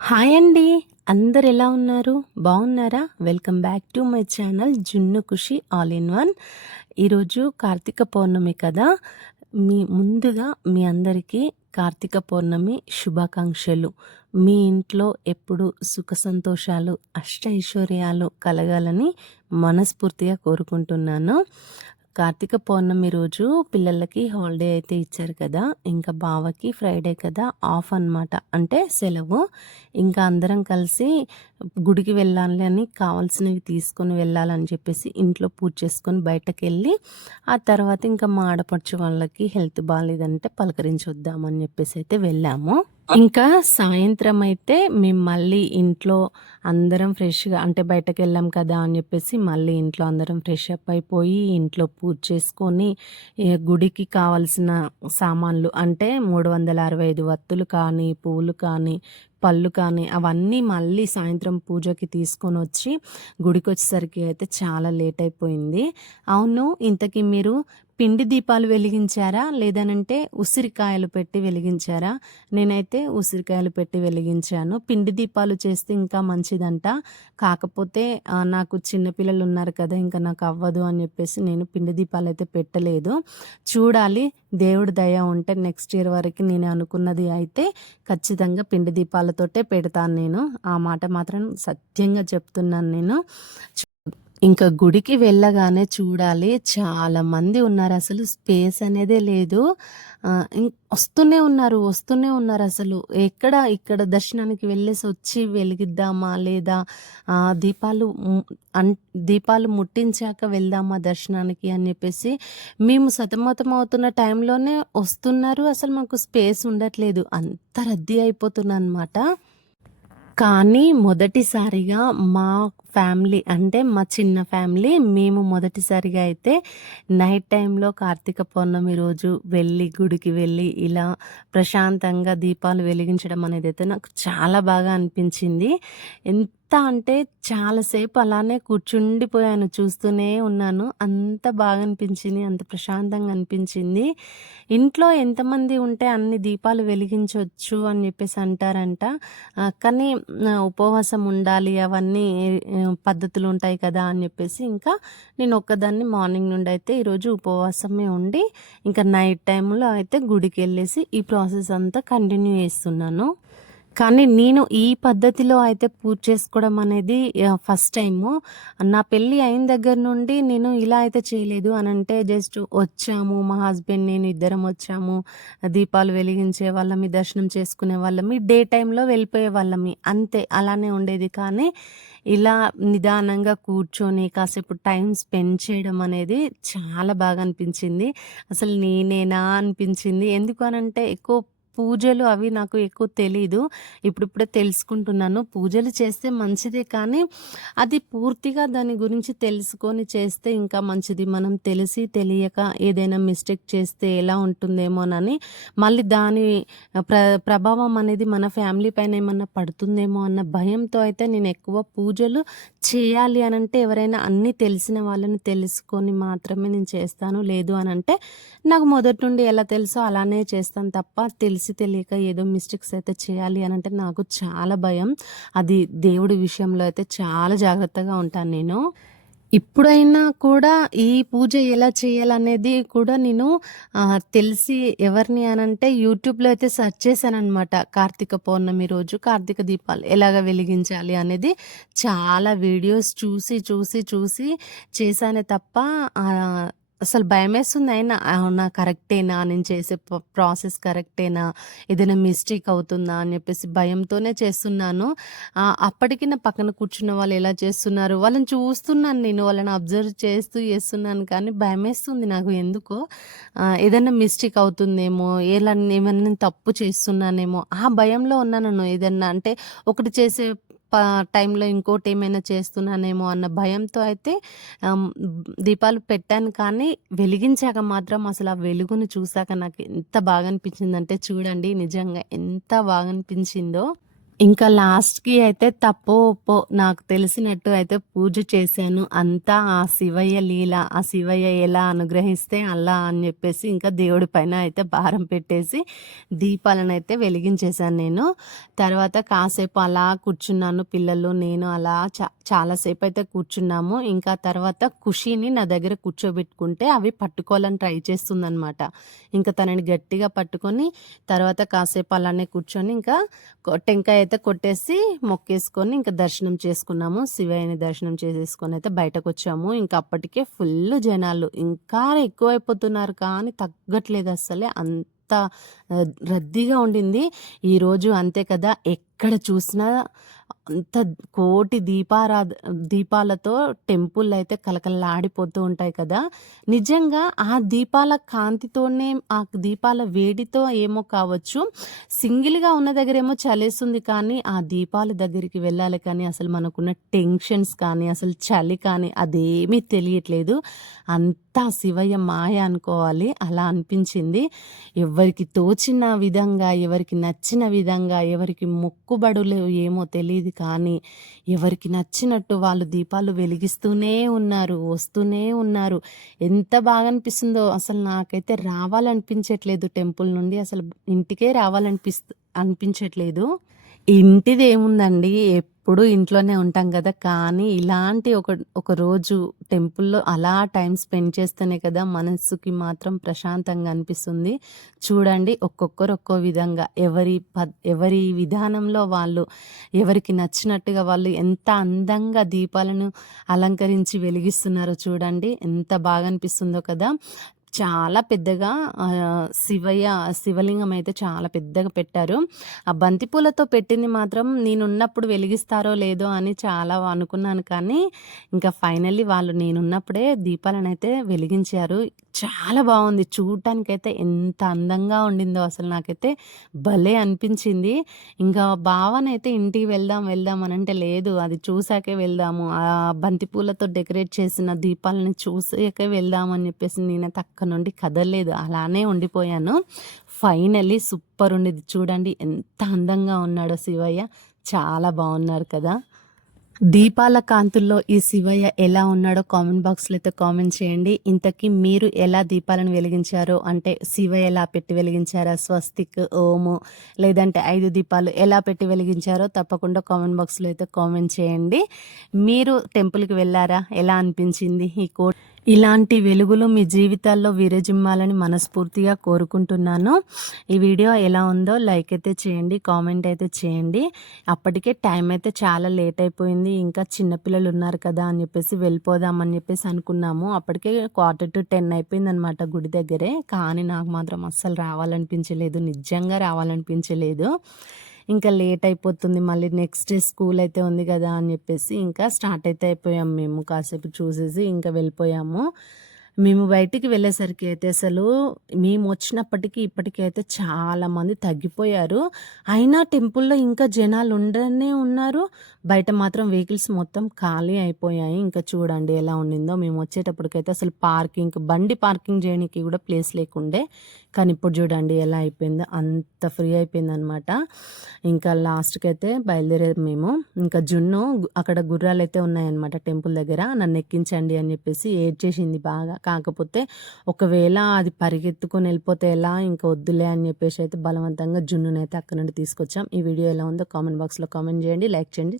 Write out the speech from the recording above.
Hi అండి. అందరు ఎలా ఉన్నారు? బాగున్నారా? Welcome back to my channel జున్ను ఖుషి ఆల్ ఇన్ వన్. ఈరోజు కార్తీక పౌర్ణమి కదా! ముందుగా మీ అందరికీ కార్తీక పౌర్ణమి శుభాకాంక్షలు. మీ ఇంట్లో ఎప్పుడు సుఖ సంతోషాలు, అష్టైశ్వర్యాలు కలగాలని మనస్ఫూర్తిగా కోరుకుంటున్నాను. కార్తీక పౌర్ణమి రోజు పిల్లలకి హాలిడే అయితే ఇచ్చారు కదా! ఇంకా బావకి ఫ్రైడే కదా ఆఫ్ అనమాట. అంటే సెలవు. ఇంకా అందరం కలిసి గుడికి వెళ్ళాలి అని కావాల్సినవి తీసుకొని వెళ్ళాలని చెప్పేసి ఇంట్లో పూజ చేసుకొని బయటకెళ్ళి, ఆ తర్వాత ఇంకా మా ఆడపడుచు వాళ్ళకి హెల్త్ బాగాలేదంటే పలకరించొద్దామని చెప్పేసి అయితే వెళ్ళాము. ఇంకా సాయంత్రం అయితే మేము మళ్ళీ ఇంట్లో అందరం ఫ్రెష్‌గా అంటే బయటకెళ్ళాం కదా అని చెప్పేసి మళ్ళీ ఇంట్లో అందరం ఫ్రెష్ అప్ అయిపోయి ఇంట్లో పూజ చేసుకొని గుడికి కావాల్సిన సామాన్లు అంటే 365 వత్తులు కానీ, పువ్వులు కానీ, పళ్ళు కానీ అవన్నీ మళ్ళీ సాయంత్రం పూజకి తీసుకొనొచ్చి గుడికొచ్చేసరికి అయితే చాలా లేట్ అయిపోయింది. అవును, ఇంతకీ మీరు పిండి దీపాలు వెలిగించారా? లేదనంటే ఉసిరికాయలు పెట్టి వెలిగించారా? నేనైతే ఉసిరికాయలు పెట్టి వెలిగించాను. పిండి దీపాలు చేస్తే ఇంకా మంచిదంట. కాకపోతే నాకు చిన్న పిల్లలు ఉన్నారు కదా! ఇంకా నాకు అవ్వదు అని చెప్పేసి నేను పిండి దీపాలైతే పెట్టలేదు. చూడాలి, దేవుడి దయ ఉంటే నెక్స్ట్ ఇయర్ వరకి నేను అనుకున్నది అయితే ఖచ్చితంగా పిండి దీపాలతోటే పెడతాను నేను. ఆ మాట మాత్రం సత్యంగా చెప్తున్నాను నేను. ఇంకా గుడికి వెళ్ళగానే చూడాలి, చాలామంది ఉన్నారు. అసలు స్పేస్ అనేదే లేదు. వస్తూనే ఉన్నారు అసలు. ఇక్కడ దర్శనానికి వెళ్ళేసి వచ్చి వెలిగిద్దామా లేదా దీపాలు దీపాలు ముట్టించాక వెళ్దామా దర్శనానికి అని చెప్పేసి మేము సతమతం అవుతున్న టైంలోనే వస్తున్నారు. అసలు మాకు స్పేస్ ఉండట్లేదు, అంత రద్దీ అయిపోతుందన్నమాట. కానీ మొదటిసారిగా మా ఫ్యామిలీ అంటే మా చిన్న ఫ్యామిలీ మేము మొదటిసారిగా అయితే నైట్ టైంలో కార్తీక పౌర్ణమి రోజు గుడికి వెళ్ళి ఇలా ప్రశాంతంగా దీపాలు వెలిగించడం అనేది అయితే నాకు చాలా బాగా అనిపించింది. అంటే చాలాసేపు అలానే కూర్చుండిపోయాను, చూస్తూనే ఉన్నాను. అంత బాగా అనిపించింది, అంత ప్రశాంతంగా అనిపించింది. ఇంట్లో ఎంతమంది ఉంటే అన్ని దీపాలు వెలిగించవచ్చు అని చెప్పేసి అంటారంట. కానీ ఉపవాసం ఉండాలి, అవన్నీ పద్ధతులు ఉంటాయి కదా అని చెప్పేసి ఇంకా నేను ఒక్కదాన్ని మార్నింగ్ నుండి అయితే ఈరోజు ఉపవాసమే ఉండి ఇంకా నైట్ టైంలో అయితే గుడికి వెళ్ళేసి ఈ ప్రాసెస్ అంతా కంటిన్యూ చేస్తున్నాను. కానీ నేను ఈ పద్ధతిలో అయితే పూజ చేసుకోవడం అనేది ఫస్ట్ టైము. నా పెళ్ళి అయిన దగ్గర నుండి నేను ఇలా అయితే చేయలేదు. అనంటే జస్ట్ వచ్చాము, మా హస్బెండ్ నేను ఇద్దరం వచ్చాము, దీపాలు వెలిగించే వాళ్ళమి, దర్శనం చేసుకునే వాళ్ళమి, డే టైంలో వెళ్ళిపోయే వాళ్ళమి, అంతే. అలానే ఉండేది. కానీ ఇలా నిదానంగా కూర్చొని కాసేపు టైం స్పెండ్ చేయడం అనేది చాలా బాగా అనిపించింది. అసలు నేనేనా అనిపించింది. ఎందుకు అనంటే ఎక్కువ పూజలు అవి నాకు ఎక్కువ తెలీదు. ఇప్పుడిప్పుడే తెలుసుకుంటున్నాను. పూజలు చేస్తే మంచిదే, కానీ అది పూర్తిగా దాని గురించి తెలుసుకొని చేస్తే ఇంకా మంచిది. మనం తెలిసి తెలియక ఏదైనా మిస్టేక్ చేస్తే ఎలా ఉంటుందేమోనని, మళ్ళీ దాని ప్రభావం అనేది మన ఫ్యామిలీ పైన ఏమన్నా పడుతుందేమో అన్న భయంతో అయితే నేను ఎక్కువ పూజలు చేయాలి అనంటే ఎవరైనా అన్నీ తెలిసిన వాళ్ళని తెలుసుకొని మాత్రమే నేను చేస్తాను. లేదు అనంటే నాకు మొదటి నుండి ఎలా తెలుసో అలానే చేస్తాను తప్ప తెలియక ఏదో మిస్టేక్స్ అయితే చేయాలి అనంటే నాకు చాలా భయం. అది దేవుడి విషయంలో అయితే చాలా జాగ్రత్తగా ఉంటాను నేను. ఇప్పుడైనా కూడా ఈ పూజ ఎలా చేయాలనేది కూడా నేను తెలిసి ఎవరిని అనంటే యూట్యూబ్‌లో అయితే సెర్చ్ చేశాననమాట. కార్తీక పౌర్ణమి రోజు కార్తీక దీపాలు ఎలాగ వెలిగించాలి అనేది చాలా వీడియోస్ చూసి చేశానే తప్ప అసలు భయమేస్తుంది. అయినా అవునా, కరెక్టేనా, నేను చేసే ప్రాసెస్ కరెక్టేనా, ఏదైనా మిస్టేక్ అవుతుందా అని చెప్పేసి భయంతోనే చేస్తున్నాను. అప్పటికి నా పక్కన కూర్చున్న వాళ్ళు ఎలా చేస్తున్నారు వాళ్ళని చూస్తున్నాను, నేను వాళ్ళని అబ్జర్వ్ చేస్తున్నాను. కానీ భయమేస్తుంది నాకు ఎందుకో. ఏదైనా మిస్టేక్ అవుతుందేమో, ఏమన్నా తప్పు చేస్తున్నానేమో ఆ భయంలో ఉన్నాను. ఏదన్నా అంటే ఒకటి చేసే టైంలో ఇంకోటి ఏమైనా చేస్తున్నానేమో అన్న భయంతో అయితే దీపాలు పెట్టాను. కానీ వెలిగించాక మాత్రం అసలు ఆ వెలుగును చూసాక నాకు ఎంత బాగా అనిపించిందంటే చూడండి, నిజంగా ఎంత బాగా అనిపించిందో. ఇంకా లాస్ట్‌కి అయితే తప్పో, ఒప్పో నాకు తెలిసినట్టు అయితే పూజ చేశాను. అంతా ఆ శివయ్య లీల. ఆ శివయ్య ఎలా అనుగ్రహిస్తే అలా అని జెప్పేసి ఇంకా దేవుడి పైన అయితే భారం పెట్టేసి దీపాలనైతే వెలిగించేశాను నేను. తర్వాత కాసేపు అలా కూర్చున్నాను. పిల్లలు, నేను అలా చాలా సేపయితే కూర్చున్నాము. ఇంకా తర్వాత ఖుషీని నా దగ్గర కూర్చోబెట్టుకుంటే అవి పట్టుకోవాలని ట్రై చేస్తుందనమాట. ఇంకా తనని గట్టిగా పట్టుకొని తర్వాత కాసేపు అలానే కూర్చొని ఇంకా టెంకాయ అయితే కొట్టేసి మొక్కేసుకొని ఇంకా దర్శనం చేసుకున్నాము. శివయ్యని దర్శనం చేసేసుకొని అయితే బయటకొచ్చాము. ఇంకా అప్పటికే ఫుల్లు జనాలు. ఇంకా ఎక్కువైపోతున్నారు కానీ తగ్గట్లేదు అస్సలే. అంత రద్దీగా ఉండింది. ఈరోజు అంతే కదా! ఎక్కడ చూసినా అంత కోటి దీపాలతో టెంపుల్లయితే కళకళలాడిపోతూ ఉంటాయి కదా! నిజంగా ఆ దీపాల కాంతితోనే, ఆ దీపాల వేడితో ఏమో కావచ్చు, సింగిల్‌గా ఉన్న దగ్గరేమో చలేస్తుంది కానీ, ఆ దీపాల దగ్గరికి వెళ్ళాలి కానీ, అసలు మనకున్న టెన్షన్స్ కానీ, అసలు చలి కానీ అదేమీ తెలియట్లేదు. అంతా శివయ్య మాయ అనుకోవాలి. అలా అనిపించింది. ఎవరికి తోచిన విధంగా, ఎవరికి నచ్చిన విధంగా, ఎవరికి మొక్కుబడులు ఏమో తెలీదు కానీ, ఎవరికి నచ్చినట్టు వాళ్ళు దీపాలు వెలిగిస్తూనే ఉన్నారు, వస్తూనే ఉన్నారు. ఎంత బాగా అనిపిస్తుందో అసలు నాకైతే రావాలనిపించట్లేదు టెంపుల్ నుండి. అసలు ఇంటికే అనిపించట్లేదు. ఇంటిదేముందండి, ఎప్పుడూ ఇంట్లోనే ఉంటాం గదా! కానీ ఇలాంటి ఒక రోజు టెంపుల్‌లో అలా టైమ్ స్పెండ్ చేస్తేనే కదా మనసుకి మాత్రం ప్రశాంతంగా అనిపిస్తుంది. చూడండి, ఒక్కొక్కరు ఒక్కో విధంగా ఎవరి విధానంలో వాళ్ళు, ఎవరికి నచ్చినట్టుగా వాళ్ళు ఎంత అందంగా దీపాలను అలంకరించి వెలిగిస్తున్నారో చూడండి. ఎంత బాగా అనిపిస్తుందో కదా! చాలా పెద్దగా శివలింగం అయితే చాలా పెద్దగా పెట్టారు. ఆ బంతి పూలతో పెట్టింది మాత్రం నేనున్నప్పుడు వెలిగిస్తారో లేదో అని చాలా అనుకున్నాను కానీ, ఇంకా ఫైనల్లీ వాళ్ళు నేనున్నప్పుడే దీపాలనైతే వెలిగించారు. చాలా బావుంది. చూడటానికైతే ఎంత అందంగా ఉండిందో అసలు నాకైతే భలే అనిపించింది. ఇంకా భావనైతే ఇంటికి వెళ్దాం అనంటే, లేదు అది చూసాకే వెళ్దాము. ఆ బంతి పూలతో డెకరేట్ చేసిన దీపాలని చూసాకే వెళ్దాం అని చెప్పేసి నేనైతే అక్కడి నుండి కదలలేదు. అలానే ఉండిపోయాను. ఫైనల్లీ సూపర్ ఉండిద్ది. చూడండి ఎంత అందంగా ఉన్నాడో శివయ్య. చాలా బావున్నారు కదా! దీపాల కాంతుల్లో ఈ శివయ్య ఎలా ఉన్నాడో కామెంట్ బాక్స్‌లో అయితే కామెంట్ చేయండి. ఇంతకీ మీరు ఎలా దీపాలను వెలిగించారో, అంటే శివయ్య ఎలా పెట్టి వెలిగించారా? స్వస్తిక్, ఓము, లేదంటే 5 దీపాలు ఎలా పెట్టి వెలిగించారో తప్పకుండా కామెంట్ బాక్స్‌లో అయితే కామెంట్ చేయండి. మీరు టెంపుల్‌కి వెళ్లారా? ఎలా అనిపించింది ఈ ఇలాంటి వెలుగులు మీ జీవితాల్లో విరజిమ్మాలని మనస్ఫూర్తిగా కోరుకుంటున్నాను. ఈ వీడియో ఎలా ఉందో లైక్ అయితే చేయండి, కామెంట్ అయితే చేయండి. అప్పటికే టైం అయితే చాలా లేట్ అయిపోయింది. ఇంకా చిన్నపిల్లలు ఉన్నారు కదా అని చెప్పేసి వెళ్ళిపోదామని చెప్పేసి అనుకున్నాము. అప్పటికే 9:45 అయిపోయిందనమాట గుడి దగ్గరే. కానీ నాకు మాత్రం అస్సలు రావాలనిపించలేదు. నిజంగా రావాలనిపించలేదు. ఇంకా లేట్ అయిపోతుంది, మళ్ళీ నెక్స్ట్ డే స్కూల్ అయితే ఉంది కదా అని చెప్పేసి ఇంకా స్టార్ట్ అయితే అయిపోయాం మేము. కాసేపు చూసేసి ఇంకా వెళ్ళిపోయాము. మేము బయటికి వెళ్ళేసరికి అయితే అసలు మేము వచ్చినప్పటికీ ఇప్పటికీ అయితే చాలామంది తగ్గిపోయారు. అయినా టెంపుల్‌లో ఇంకా జనాలు ఉండనే ఉన్నారు. బయట మాత్రం వెహికల్స్ మొత్తం ఖాళీ అయిపోయాయి. ఇంకా చూడండి ఎలా ఉండిందో. మేము వచ్చేటప్పటికైతే అసలు బండి పార్కింగ్ చేయడానికి కూడా ప్లేస్ లేకుండే. కానీ ఇప్పుడు చూడండి ఎలా అయిపోయిందో. అంత ఫ్రీ అయిపోయిందనమాట. ఇంకా లాస్ట్‌కి అయితే బయలుదేరాము మేము. ఇంకా జున్ను అక్కడ గుర్రాలైతే ఉన్నాయన్నమాట టెంపుల్ దగ్గర. నన్ను ఎక్కించండి అని చెప్పేసి ఏడ్చేసింది బాగా. కాకపోతే ఒకవేళ అది పరిగెత్తుకొని వెళ్ళిపోతే ఎలా, ఇంకా వద్దులే అని చెప్పేసి అయితే బలవంతంగా జున్నునైతే అక్కడ నుండి తీసుకొచ్చాం. ఈ వీడియో ఎలా ఉందో కామెంట్ బాక్స్‌లో కామెంట్ చేయండి, లైక్ చేయండి.